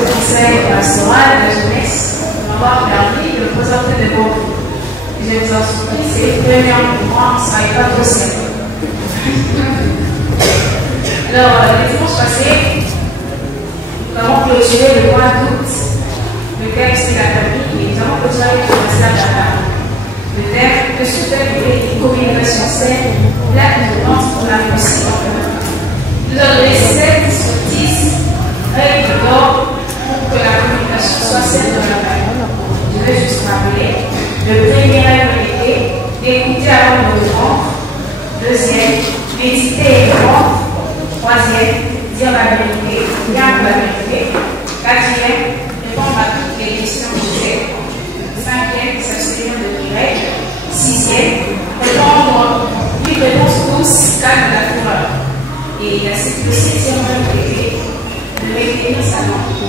au conseil pastoral de la jeunesse m'avoir permis de présenter des mots. Je vous en supplie, c'est premièrement pour moi, ce ne sera pas possible. Alors, les dimanches passés, nous avons clôturé le mois d'août, le thème c'est la famille, et nous avons clôturé le message à la le thème que souhaite une communication saine, la confiance pour la réussite. Nous avons donné 7 sur 10 règles d'or pour que la communication soit saine dans la famille. Je vais juste rappeler. Le premier règle était d'écouter avant de répondre. Deuxième, méditer et répondre. Troisième, dire la vérité, garde la vérité. Quatrième, répondre à toutes les questions posées. Cinquième, s'abstenir de règles. Sixième, répondre une réponse douce, calme la fureur. Et la septième règle était de maintenir sa langue.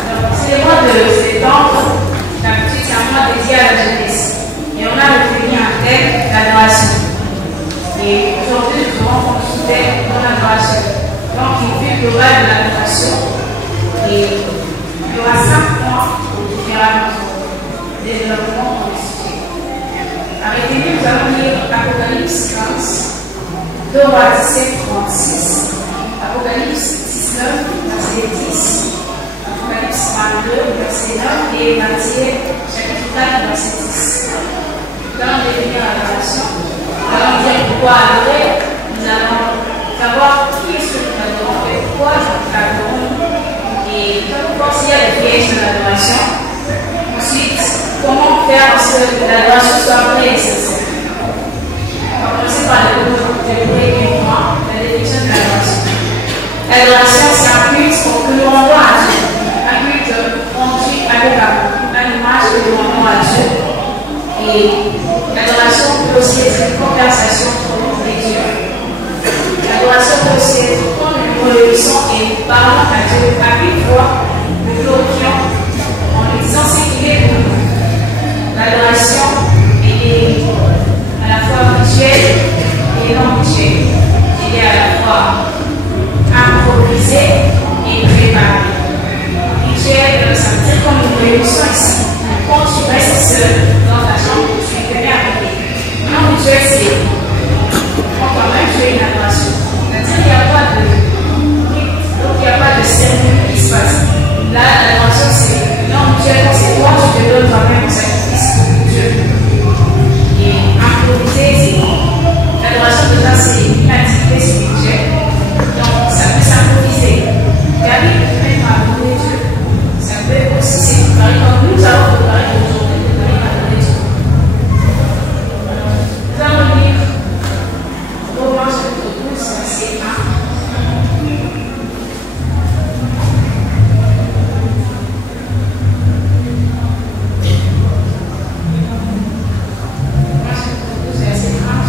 Alors, c'est le mois de septembre. D'habitude, c'est un mois dédié à la jeunesse. Et on a retenu un thème, l'adoration. Et aujourd'hui, nous aurons comme sous-thème dans l'adoration. Donc, une vue globale de l'adoration. Et il y aura 5 points pour différents développements dans le sujet. Arrêtez-nous, nous allons lire Apocalypse 15, 2 Rois 17, 36, Apocalypse 19, verset 10. Apocalypse 22, verset 9 et Matthieu, chapitre 4, verset 10. Nous allons définir l'adoration. Nous allons dire pourquoi adorer. Nous allons savoir qui est-ce que nous adorons et pourquoi nous l'adorons. Et nous allons voir s'il y a des pièges de l'adoration. Ensuite, comment faire en sorte que l'adoration soit vraie et sincère. On va commencer par le premier point, la définition de l'adoration. L'adoration, c'est un culte que nous rendons à Dieu. Un culte rendu avec amour, un hommage que nous rendons à Dieu. Et l'adoration peut aussi être une conversation entre nous et Dieu. L'adoration peut aussi être quand nous nous réunissons et nous parlons à Dieu à une fois, nous glorifions en lui disant ce qu'il est pour nous. L'adoration est à la fois rituelle et non rituelle. Elle est à la fois improvisée et préparée. Rituel, ça veut dire comme une réunion ici. Quand tu restes seul dans ta chambre, tu es bien arrivé. Non, rituel, c'est quand même tu es une adoration. C'est-à-dire qu'il n'y a pas de rite, donc il n'y a pas de cérémonie qui se passe. Là, l'adoration, c'est non, rituel, c'est toi, tu te donnes toi-même au sacrifice pour Dieu. Et improviser, c'est l'adoration, déjà, c'est une activité spirituelle. Donc, ça peut s'improviser. David peut même adorer Dieu. Ça peut aussi s'équivaler comme nous allons préparer aujourd'hui de venir adorer Dieu. Nous allons lire Romains chapitre 12, verset 1.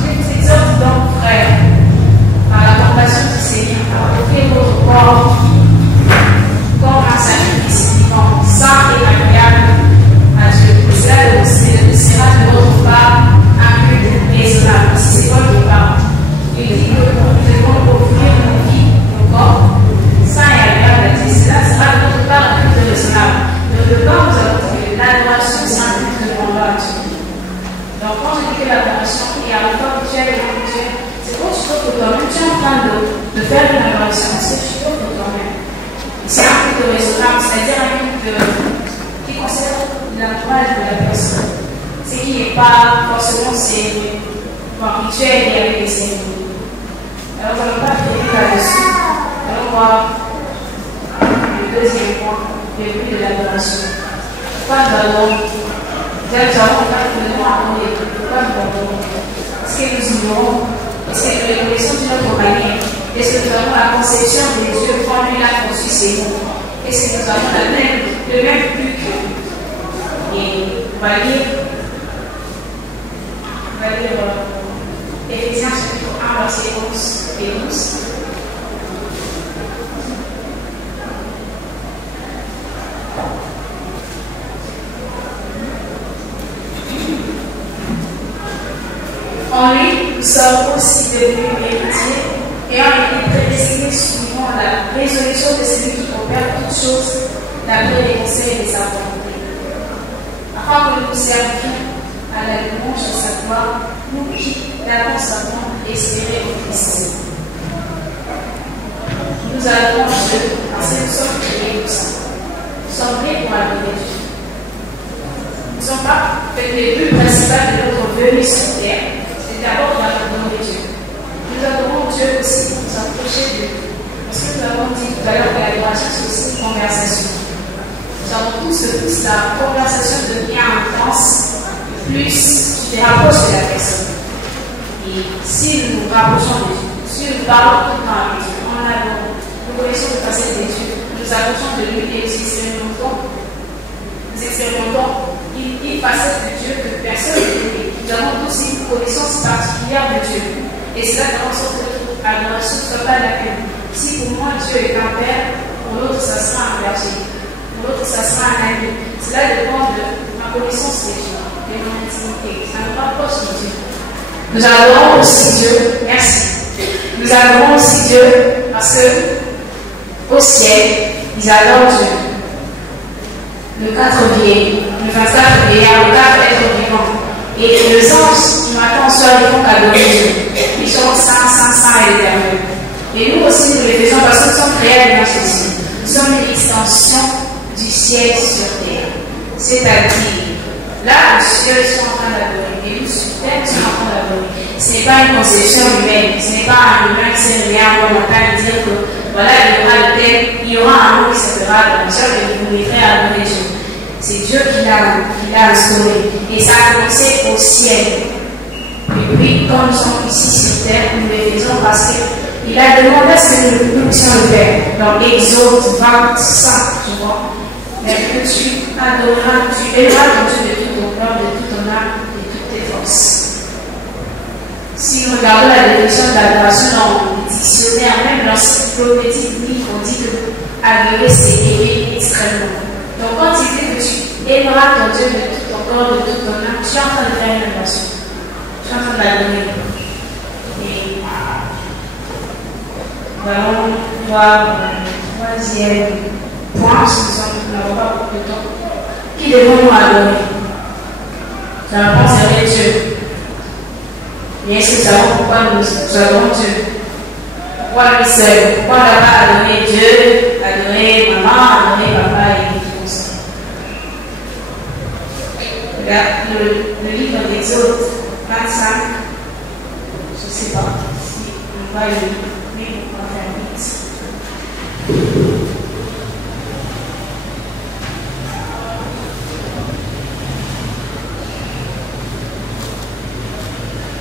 Je vous exhorte donc, frères, par la compassion du Seigneur, à offrir votre corps comme un sacrifice vivant, saint et agréable à Dieu. Cela sera de votre part un culte raisonnable. C'est quoi qui parle? Il dit que nous devons offrir nos vies, nos corps, saint et agréable à Dieu. Cela sera de votre part un culte raisonnable. Donc, de part, nous avons dit que l'adoration, c'est un culte de grandeur à Dieu. Donc, quand je dis que l'adoration est à la fois rituelle et non rituelle, c'est quand tu trouves que toi-même, tu es en train de faire une adoration. C'est que tu trouves que toi-même. C'est un culte raisonnable, c'est-à-dire un culte qui concerne l'entourage de la personne. Ce qui n'est pas forcément rituel et avec les cérémonies. Alors, nous allons pas finir là-dessus. Allons voir le deuxième point, le but de l'adoration. Pourquoi nous adorons? Déjà, nous avons appris pourquoi nous adorons. Est-ce que nous ignorons? Est-ce que nous reconnaissons d'une autre manière? Est-ce que nous avons la conception de Dieu comme lui l'a conçu chez nous? Est-ce que nous avons le même but que lui? Et on va lire Éphésiens chapitre 1, verset 11 et 12. En lui, nous sommes aussi devenus héritiers ayant été prédestinés suivant la résolution de celui qui opère toutes choses d'après les conseils de sa volonté, afin que nous servions à la louange de sa gloire, nous qui d'avance avons espéré au Christ. Nous allons Dieu parce que nous sommes créés pour ça. Nous sommes nés pour adorer Dieu. Nous ne sommes pas le but principal de notre venue sur terre, c'est d'abord d'adorer Dieu. Nous adorons Dieu aussi pour nous approcher de lui. Parce que nous avons dit tout à l'heure que l'adoration c'est aussi une conversation. Nous avons tous la conversation devient intense, plus tu te rapproches de la personne. Et si nous nous rapprochons de Dieu, si nous parlons tout le temps avec Dieu, en adorant, nous connaissons le passé de Dieu, nous approchons de lui et nous expérimentons une facette de Dieu que personne ne connaît. Nous avons tous une connaissance particulière de Dieu. Et cela fait en sorte que notre adoration ne soit pas la même. Si pour moi Dieu est un père, pour l'autre ça sera un berger, pour l'autre ça sera un ami. Cela dépend de ma connaissance de Dieu, de mon intimité. Ça nous rapproche de Dieu. Nous adorons aussi Dieu, merci. Nous adorons aussi Dieu parce que au ciel, ils adorent Dieu. Le 4 vieillards, le 24 vieillards, le 4 êtres vivants. Et les anges du matin au soir, ils font adorer Dieu. Ils sont saints, saints, saints et éternels. Et nous aussi, nous les faisons parce que nous sommes créés à l'image de Dieu. Nous sommes une extension du ciel sur terre. C'est-à-dire, là, les cieux sont en train d'adorer. Et nous, sur terre, nous sommes en train d'adorer. Ce n'est pas une conception humaine. Ce n'est pas un humain qui s'est réveillé en montagne et dire que voilà, il y aura un mot qui s'appellera dans le ciel et vous mettrez à adorer Dieu. C'est Dieu qui l'a instauré. Et ça a commencé au ciel. Et puis, quand nous sommes ici sur terre, nous le faisons parce qu'il a demandé à ce que nous puissions le faire. Dans Exode 25, tu vois. Mais que tu adoreras, tu aimeras ton Dieu de tout ton cœur, de toute ton âme, de toutes tes forces. Si nous regardons la définition de l'adoration dans le dictionnaire, même l'encyclopédie biblique, on dit que adorer, c'est aimer extrêmement. Donc, quand il dit que tu aimeras ton Dieu de tout ton corps, de toute ton âme, tu es en train de faire une adoration. Tu es en train de l'adorer. Et nous allons voir le troisième point, si nous n'avons pas beaucoup de temps. Qui devons-nous adorer? La réponse est Dieu. Mais est-ce que nous savons pourquoi nous adorons Dieu? Pourquoi lui seul? Pourquoi ne pas adorer Dieu, adorer maman, adorer papa et tout ça? Regarde le livre d'Exode 25. Je ne sais pas si on va le lire, mais on va faire vite.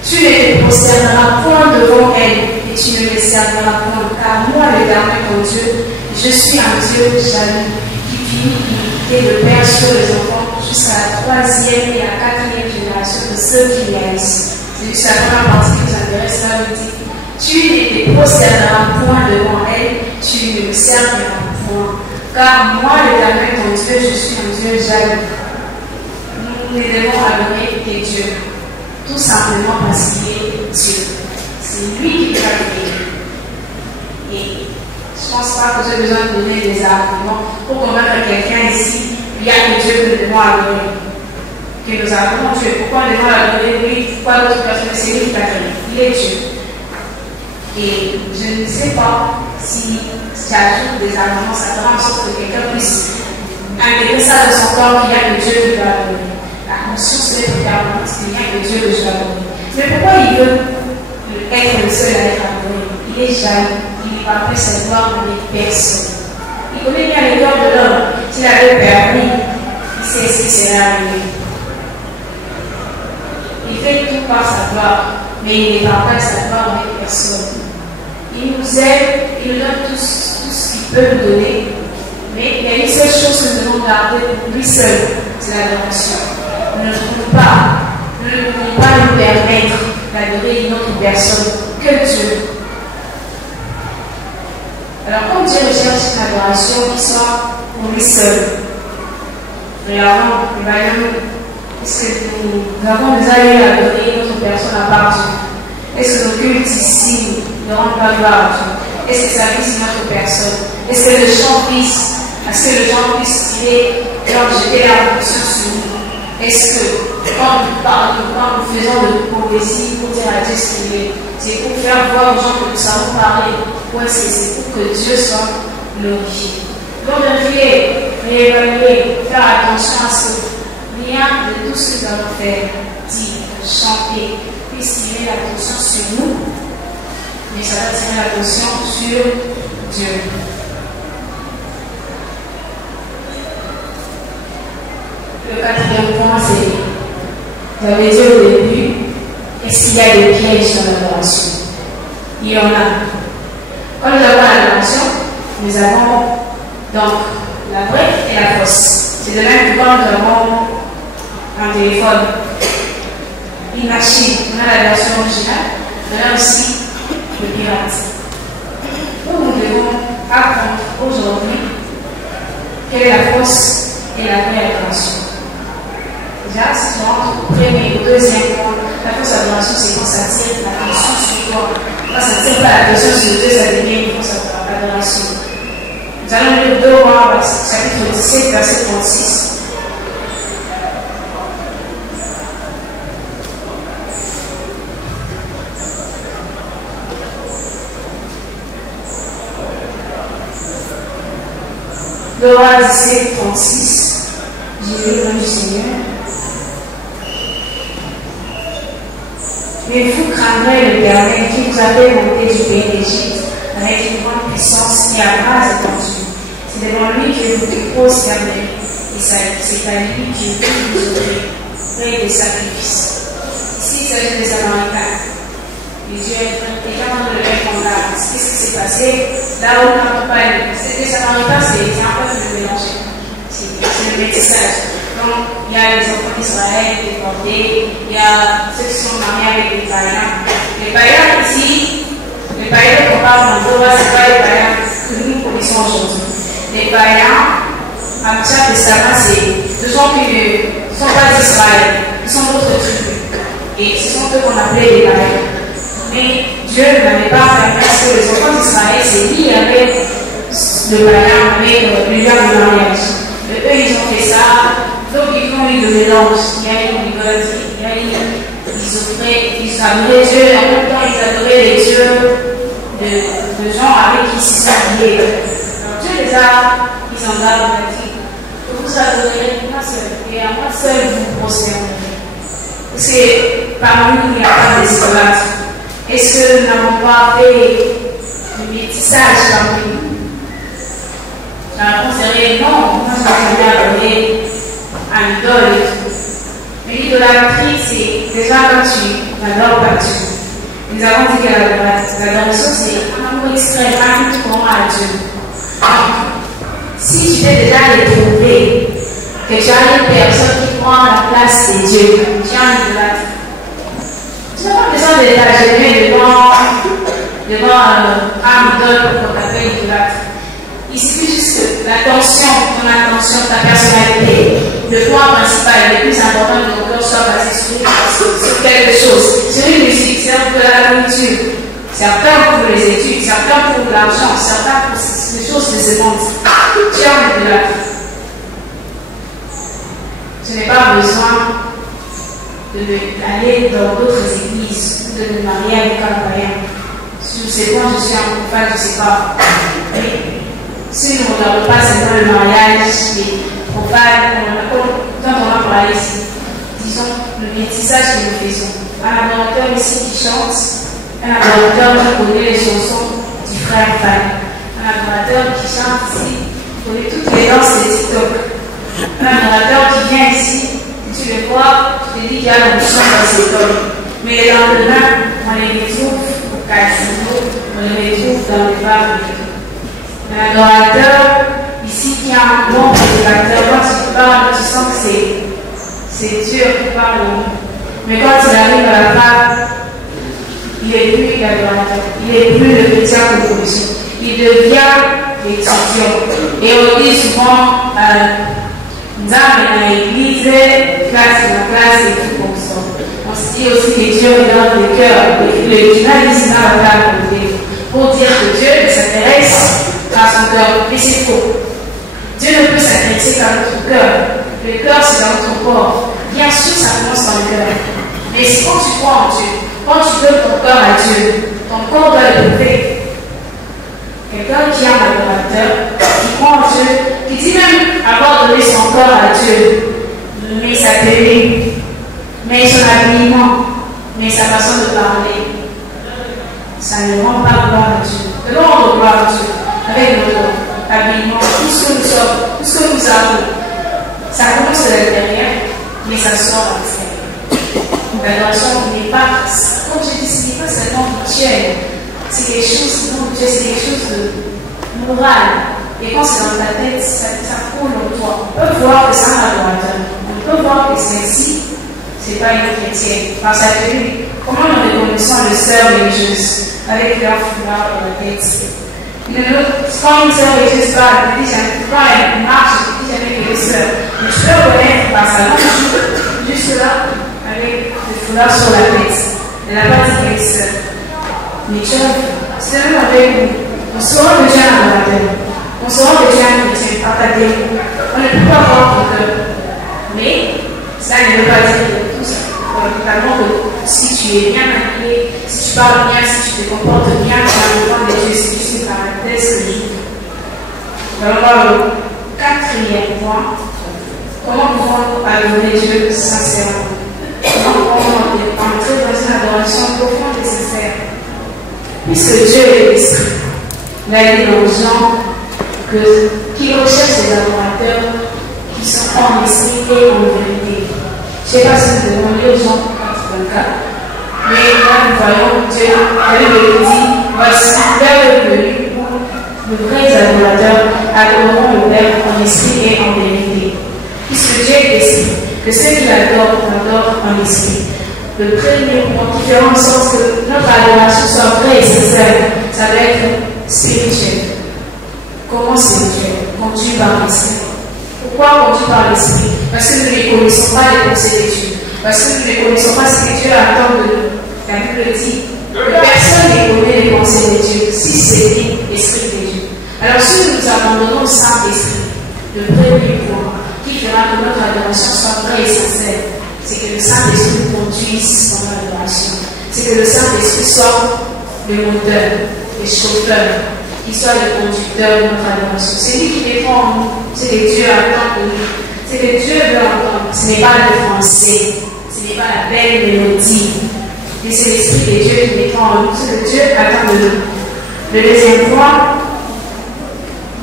Tu ne te prosterneras point devant elle et tu ne les serviras point, car moi, l'Éternel ton Dieu, je suis un Dieu jaloux qui finit d'iniquiter le Père sur les enfants jusqu'à la 3e et la 4e génération de ceux qui les haïssent. C'est juste la première partie qui nous intéresse là, il dit tu ne te prosterneras point devant elle, tu ne me serviras point, car moi, l'Éternel ton Dieu, je suis un Dieu jaloux. Nous ne devons adorer tes dieux. Tout simplement parce qu'il est Dieu. C'est lui qui t'a créé. Et je ne pense pas que j'ai besoin de donner des arguments pour convaincre quelqu'un ici, il y a que Dieu que nous devons adorer. Que nous adorons Dieu. Pourquoi nous devons l'adorer? Oui, pourquoi d'autres personnes? C'est lui qui t'a créé. Il est Dieu. Et je ne sais pas si j'ajoute des arguments, ça fera en sorte que quelqu'un puisse intégrer ça dans son corps qu'il y a que Dieu qui doit adorer. La conscience de l'être permanente, c'est bien que Dieu le doit adorer. Mais pourquoi il veut être le seul à être adoré? Il est jaloux, il ne va plus sa gloire de personne. Il connaît bien le cœur de l'homme. S'il avait permis, il sait ce qui serait arrivé. Il fait tout par sa gloire, mais il n'est pas par sa gloire avec personne. Il nous aide, il nous donne tout ce qu'il peut nous donner, mais il y a une seule chose que nous devons garder pour lui seul, c'est l'adoration. Nous ne pouvons pas nous permettre d'adorer une autre personne que Dieu. Alors, comme Dieu recherche une adoration qui soit pour lui seul, regardons, évaluons, est-ce que nous avons déjà eu à adorer une autre personne à part Dieu? Est-ce que nos cultes ici ne rendent pas gloire à Dieu? Est-ce que ça vise notre personne? Est-ce que le chant puisse tirer leur jeter la fonction sur nous? Est-ce que quand nous faisons de poésie pour dire à Dieu ce qu'il est, c'est pour faire voir aux gens que nous savons parler? Ou est-ce que c'est pour que Dieu soit glorifié? Donc, vérifier, réévaluer, faire attention à ce que rien de tout ce que nous allons faire, dire, chanter, puisse tirer l'attention sur nous, mais ça va tirer l'attention sur Dieu. Le quatrième point, c'est, j'avais dit au début, est-ce qu'il y a des pièges dans l'adoration? Il y en a. Quand nous avons l'adoration, nous avons donc la vraie et la fausse. C'est de même que quand nous avons un téléphone, une machine, on a la version originale, on a aussi le pirate. Donc nous devons apprendre aujourd'hui quelle est la fausse et la vraie adoration. Déjà, si tu rentres au premier ou au deuxième point, la fausse adoration, c'est quand ça tire l'attention sur toi. Quand ça ne tire pas l'attention sur Dieu, ça devient une fausse adoration. Nous allons lire 2 Rois, chapitre 17, verset 36. Le roi 17, 36, j'ai lu le nom du Seigneur. Mais vous craindrez l'Éternel qui vous a fait monter du pays d'Égypte avec une grande puissance qui a bras étendus. C'est devant lui que vous prosternerez, et c'est à lui que vous aurez des sacrifices. Ici, il s'agit des Samaritains. Les yeux étant dans le même combat. Qu'est-ce qui s'est passé? Là où on campagne, les Samaritains, c'est un peu de mélanger. C'est le métissage. Donc, il y a les enfants d'Israël déportés, il y a ceux qui sont mariés avec les païens. Les païens ici, les païens qu'on parle en Torah, ce n'est pas les païens que nous connaissons aujourd'hui. Les païens, à l'Ancien Testament, ce sont qui ne sont pas d'Israël, ils sont d'autres tribus. Et ce sont eux qu'on appelait les païens. Mais Dieu n'avait pas permis à ce que les enfants d'Israël se lient avec le païen, avec le lien de mariage. Mais eux, ils ont fait ça. Donc, ils ont eu le mélange. Il y a eu l'idolâtrie, ils adoraient Dieu, en même temps, ils adoraient les dieux de gens avec qui ils se sont liés. Donc, Dieu les a, ils en gardent, vous adorerez moi seul, et à moi seul vous prosternerez. Parce que parmi nous, il n'y a pas d'esclaves. Est-ce que nous n'avons pas fait du métissage parmi nous? La réponse est non, moi je n'ai jamais adoré à l'idole et tout. Mais l'idolâtrie, c'est déjà quand tu n'adores pas Dieu. Nous avons dit que l'adoration, c'est un amour extrême, uniquement à Dieu. Donc, si tu t'es déjà éprouvé que tu as une personne qui prend la place de Dieu, tu as un idolâtre. Tu n'as pas besoin de t'agenouiller devant un idole pour qu'on t'appelle idolâtre. Il suffit juste que l'attention, ton attention, ta personnalité, le point principal, le plus important de ton cœur soit basé sur quelque chose. Sur une musique, c'est un peu la nourriture. Certains pour les études, certains pour l'argent, certains pour les choses de ce monde. Tu as de la vie. Je n'ai pas besoin d'aller dans d'autres églises ou de me marier avec un païen. Sur ces points, je suis un profane, je ne sais pas. Si nous ne regardons pas seulement le mariage, les profanes, quand on va parler ici, disons le métissage que nous faisons. Un adorateur ici qui chante, un adorateur qui connaît les chansons du frère Fan, un adorateur qui chante ici, qui connaît toutes les danses de TikTok, un adorateur qui vient ici, tu le vois, tu te dis qu'il y a l'ambition dans cette école. Mais le lendemain, on les retrouve au casino, on les retrouve dans les bars. L'adorateur, ici, qui a un bon prédicateur, quand tu parles, tu sens que c'est Dieu qui parle. Mais quand il arrive à la fin, il n'est plus l'adorateur, il n'est plus le chrétien de commission, il devient l'étudiant. Et on dit souvent, dans l'église, classe et tout comme ça. On se dit, dit aussi que Dieu regarde le cœur. Le journaliste n'a pas à côté pour dire que Dieu s'intéresse à son cœur. Mais c'est faux. Dieu ne peut s'intéresser qu'à notre cœur. Le cœur, c'est dans notre corps. Bien sûr, ça commence par le cœur. Mais c'est quand tu crois en Dieu, quand tu donnes ton cœur à Dieu, ton corps doit le lever. Quelqu'un qui est un adorateur, qui croit en Dieu, qui dit même avoir donné son corps à Dieu, mais sa télé, mais son habillement, mais sa façon de parler, ça ne rend pas gloire à Dieu. Devons rendre gloire à Dieu avec notre habillement, tout ce que nous sommes, tout ce que nous avons. Ça commence de l'intérieur, mais ça sort à l'extérieur. L'adoration n'est pas, comme je dis, ce n'est pas seulement rituel. C'est quelque chose, non, Dieu, c'est quelque chose de moral. Et quand c'est dans ta tête, ça coule en toi. On peut voir que c'est un adorateur. On peut voir que celle-ci, c'est pas une chrétienne. Par sa tenue, comment nous reconnaissons les sœurs religieuses avec leur foulard dans la tête? Quand une sœur religieuse parle, elle dit, quand elle marche, elle dit jamais que les sœurs. Mais je peux reconnaître par sa langue, juste là, avec le foulard sur la tête. Elle n'a pas dit qu'elle est sœur. Mais Dieu, c'est même avec nous. On saura que Dieu est un adorateur. On saura que Dieu est un chrétien. Partagez-vous. On ne peut pas voir ton cœur. Mais ça ne veut pas dire que tout ça. Notamment que si tu es bien habillé, si tu parles bien, si tu te comportes bien, tu as le temps de Dieu, c'est juste une parenthèse que je dis. Nous allons voir le quatrième point. Comment pouvons-nous adorer Dieu sincèrement? Comment pouvons-nous entrer dans une adoration profonde et sincère? Puisque Dieu est l'esprit, il a dit aux gens qui recherchent des adorateurs qui sont en esprit et en vérité. Je ne sais pas si vous demandez aux gens 84, mais là nous voyons Dieu, il dit, voici l'heure est venue où de vrais adorateurs adoreront le Père en esprit et en vérité. Puisque Dieu est l'esprit, que ceux qui l'adorent en esprit. Le premier point qui fait en sorte que notre adoration soit vraie et sincère, ça doit être spirituel. Comment spirituel? Conduit par l'esprit. Pourquoi conduit par l'esprit? Parce que nous ne connaissons pas les pensées de Dieu. Parce que nous ne connaissons pas ce que Dieu attend de nous. La Bible dit, personne ne connaît les pensées de Dieu si c'est l'esprit de Dieu. Alors si nous nous abandonnons au Saint-Esprit, le premier point qui fera que notre adoration soit vraie et sincère, c'est que le Saint-Esprit nous conduise dans l'adoration. C'est que le Saint-Esprit soit le moteur, le chauffeur, qu'il soit le conducteur de notre adoration. C'est lui qui défend en nous. C'est que Dieu attend de nous. C'est que Dieu veut entendre. Ce n'est pas le français. Ce n'est pas la belle mélodie. Mais c'est l'Esprit de Dieu qui défend en nous. C'est que Dieu attend de nous. Le deuxième point,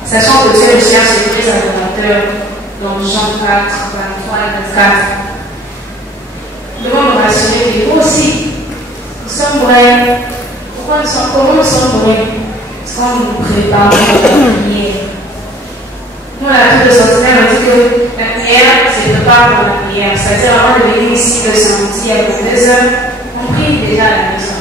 sachant que Dieu cherche les vrais adorateurs dans Jean 4, 23 et 24. Nous devons nous rassurer que nous aussi, nous sommes vrais. Comment nous sommes vrais? Quand nous nous préparons à la prière. Nous, à la tour de centenaire, on dit que la prière, c'est préparer pour la prière. C'est-à-dire, avant de venir ici le samedi à 2 heures, on prie déjà à la maison.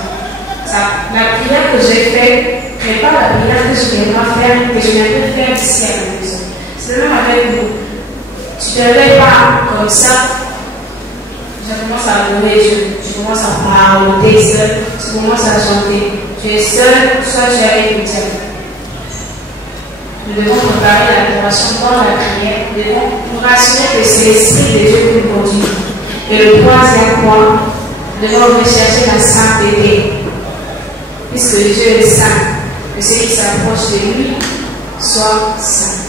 La prière que j'ai faite n'est pas la prière que je viendrai faire, que je viendrai faire ici à la maison. C'est le même avec nous. Tu ne te réveilles pas comme ça. Je commence à adorer Dieu, tu commences à parler seul, tu commences à chanter. Tu es seul, soit tu es avec le diable. Nous devons préparer l'adoration dans la prière. Nous devons nous rassurer que c'est l'Esprit de Dieu qui nous conduit. Et le troisième point, nous devons rechercher la sainteté. Puisque Dieu est saint, que ceux qui s'approchent de lui soient saints.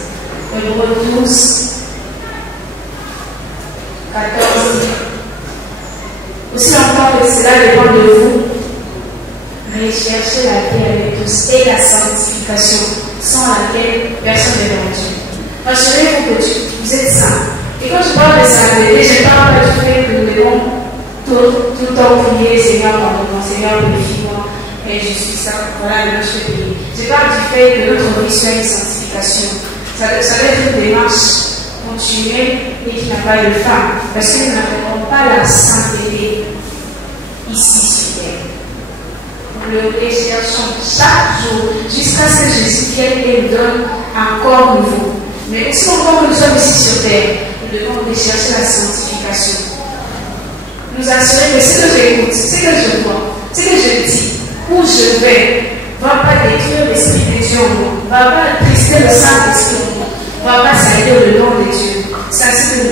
Hébreux 12, 14. Aussi longtemps que cela dépend de vous, recherchez la paix avec tous et la sanctification, sans laquelle personne n'est dans Dieu. Rassurez-vous que vous êtes saints. Et quand je parle de sainteté, je ne parle pas du fait que nous devons tout le temps prier, Seigneur, pardonne-moi, Seigneur, purifie-moi, et je suis saint, voilà le notre pays. Je parle du fait que notre vie soit une sanctification. Ça doit être une démarche continuelle et qui n'a pas de fin, parce que nous n'avons pas la sainteté ici sur terre. Nous le recherchons chaque jour jusqu'à ce que Jésus vienne et nous donne un corps nouveau. Mais aussi encore que nous sommes ici sur terre, nous devons rechercher la sanctification. nous assurer que ce que j'écoute, ce que je vois, ce que je dis, où je vais, ne va pas détruire l'Esprit de Dieu en moi, ne va pas attrister le Saint-Esprit en moi, ne va pas salir le nom de Dieu. Ça, c'est que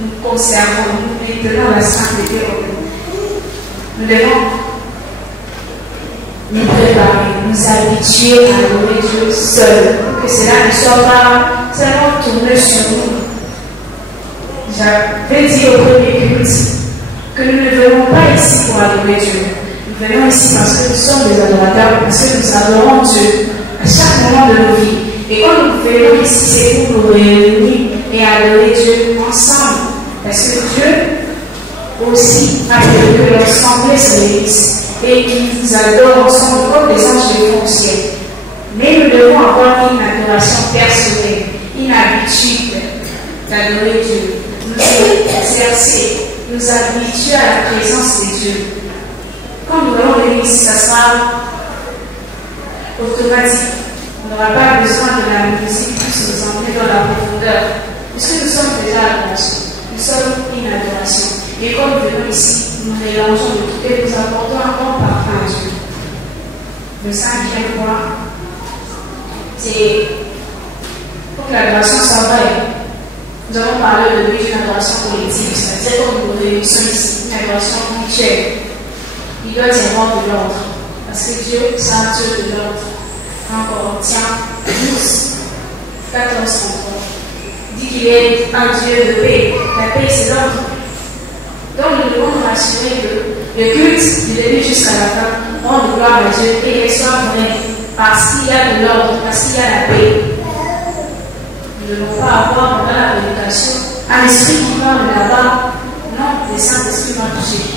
nous conservons, nous maintenons la sainteté en nous. Nous devons nous préparer, nous habituer à adorer Dieu seul, que cela ne soit pas seulement tourné sur nous. J'avais dit au premier culte que nous ne venons pas ici pour adorer Dieu. Nous venons ici parce que nous sommes des adorateurs, parce que nous adorons Dieu à chaque moment de nos vies. Et quand nous venons ici, c'est pour nous réunir et adorer Dieu ensemble. Parce que Dieu aussi a fait que l'ensemble se réunisse et qu'ils nous adorent ensemble comme des anges du ciel. Mais nous devons avoir une adoration personnelle, une habitude d'adorer Dieu. Nous exercer, nous habituer à la présence de Dieu. Quand nous allons venir ici, ça sera automatique. On n'aura pas besoin de la musique pour nous emmener dans la profondeur. Puisque nous sommes déjà à l'adoration. Nous sommes une adoration. Et quand nous venons ici, nous mélangeons de tout et nous apportons un bon parfum à Dieu. Le cinquième point, c'est pour que l'adoration soit vraie. Nous avons parlé de lui d'une adoration collective, c'est-à-dire quand nous nous réunissons ici, une adoration mutuelle. Il doit y avoir de l'ordre. Parce que Dieu, c'est un Dieu de l'ordre. En Corinthiens 12, 14, 33. Il dit qu'il est un Dieu de paix. La paix, c'est l'ordre. Donc nous devons nous rassurer que le culte, du début jusqu'à la fin, rend de gloire à Dieu et qu'elle soit vraie. Parce qu'il y a de l'ordre, parce qu'il y a la paix. Nous ne devons pas avoir dans la prédication un esprit qui parle là-bas. Non, le Saint-Esprit va toucher.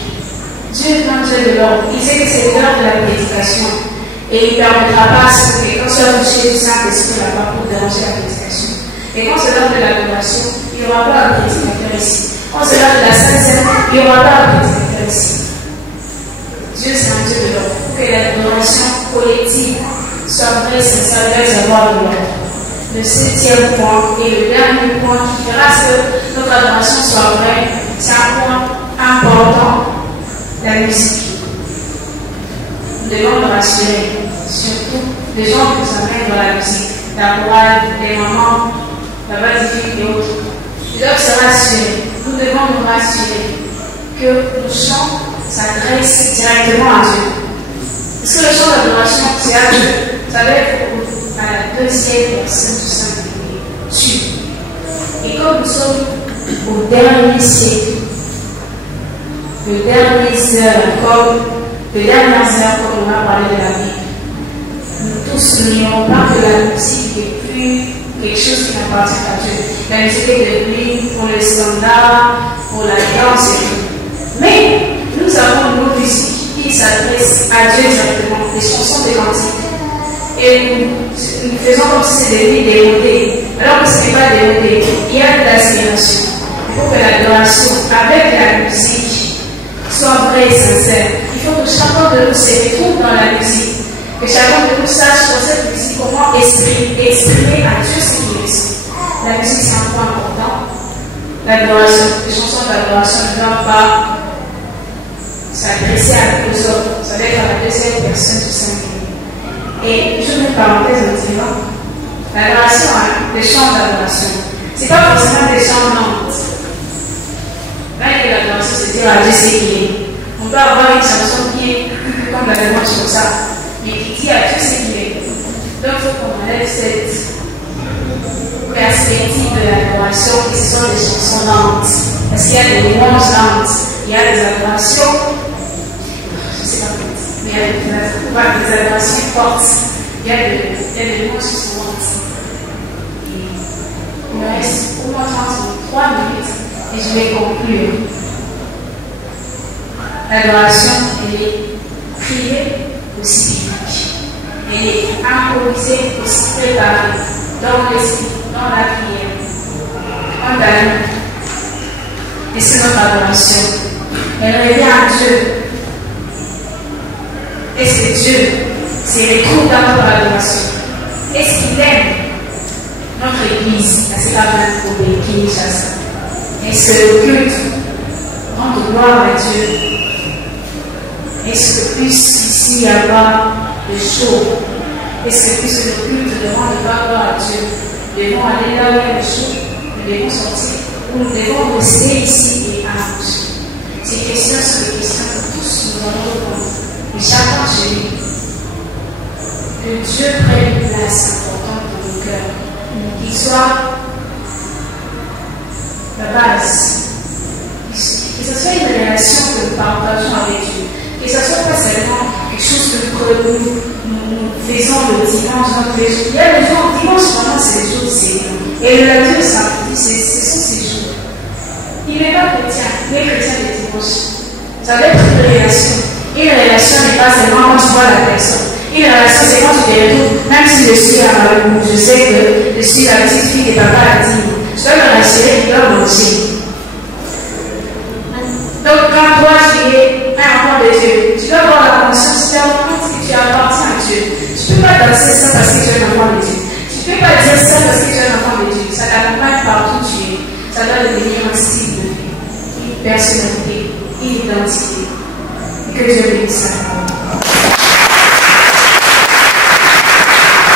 Dieu est un Dieu de l'ordre. Il sait que c'est l'heure de la prédication. Et il ne permettra pas à ce que quand soit touché du Saint-Esprit là-bas pour déranger la prédication. Et quand c'est l'heure de l'adoration, il n'y aura pas un prédicateur ici. Quand c'est l'heure de la Sainte-Seine, il n'y aura pas un prédicateur ici. Dieu, c'est un Dieu de l'ordre. Pour que l'adoration collective soit vraie, sincère, il doit y avoir de l'ordre. Le septième point et le dernier point qui fera que notre adoration soit vraie, c'est un point important. La musique. Nous devons nous rassurer, surtout les gens qui nous amènent dans la musique, la chorale, les mamans, la basilique et autres. Ils doivent se rassurer. Nous devons nous rassurer que nos chants s'adressent directement à Dieu. Parce que le chant d'adoration, c'est à Dieu. Ça va être à la deuxième personne du Saint-Esprit. Tu. Et comme nous sommes au dernier siècle, les dernières heures, comme on a parlé de la Bible, nous tous n'oublions pas que la musique n'est plus quelque chose qui appartient à Dieu. La musique est devenue pour le standard, pour la danse et tout. Mais nous avons une musique qui s'adresse à Dieu directement, des chansons de cantiques. Et nous faisons comme si c'était des démodés, alors que ce n'est pas démodé. Il y a de l'aspiration. Pour que l'adoration avec la musique soit vrai et sincère, il faut que chacun de nous se retrouve dans la musique, que chacun de nous sache dans cette musique comment exprimer à Dieu ce qu'il est. La musique, c'est un point important. L'adoration, les chansons d'adoration ne doivent pas s'adresser à nous autres, ça doit être à la deuxième personne du Saint-Esprit. Et je mets une parenthèse en disant, l'adoration, les chants d'adoration, c'est pas forcément des chants lents. Même que l'adoration, c'est dire à Dieu ce qu'il est. On peut avoir une chanson qui est comme la demande sur ça, mais qui dit à Dieu ce qu'il est. Donc, il faut qu'on enlève cette perspective de l'adoration qui sont des chansons lentes. Parce qu'il y a des louanges lentes, il y a des adorations, je ne sais pas comment, mais il y a des adorations fortes, il y a des louanges qui sont lentes. Et il me reste au moins 33 minutes. Et je vais conclure. L'adoration, elle est priée aussi biblique. Elle est improvisée, aussi préparée dans l'esprit, dans la prière. En d'ailleurs, et c'est notre adoration. Elle revient à Dieu. Est-ce que Dieu se retrouve dans notre adoration? Est-ce qu'il aime notre Église? Est-ce qu'il a bien trouvé Kinshasa? Est-ce que le culte rendre gloire à Dieu. Est-ce que puisse ici y avoir le chaud? Est-ce que puisse le culte de rendre gloire à Dieu? Nous devons aller là où il y a le chaud, nous devons sortir, ou nous devons rester ici et avancer. Ces questions sont des questions que tous nous allons répondre. Et chacun chez lui. Que Dieu prenne une place importante dans nos cœurs. Qu'il soit la base. Que ce soit une relation que nous partageons avec Dieu. Que ce ne soit pas seulement quelque chose que nous faisons le dimanche. Il y a des jours, dimanche, vraiment, c'est les jours de Seigneur. Et le lundi, le samedi, ce sont ces jours. Il n'est pas chrétien, il est chrétien le dimanche. Ça doit être une relation. Une relation n'est pas seulement quand tu vois la personne. Une relation, c'est quand tu te retrouves, même si je suis à Malou, je sais que je suis la petite fille de papa a dit, je dois me rassurer qu'il doit manger. Donc, quand toi, tu es un enfant de Dieu, tu dois avoir la conscience tellement que tu appartiens à Dieu. Tu ne peux pas danser ça parce que tu es un enfant de Dieu. Tu ne peux pas dire ça parce que tu es un enfant de Dieu. Ça t'accompagne partout où tu es. Ça doit devenir un style de vie, une personnalité, une identité. Que Dieu bénisse ça.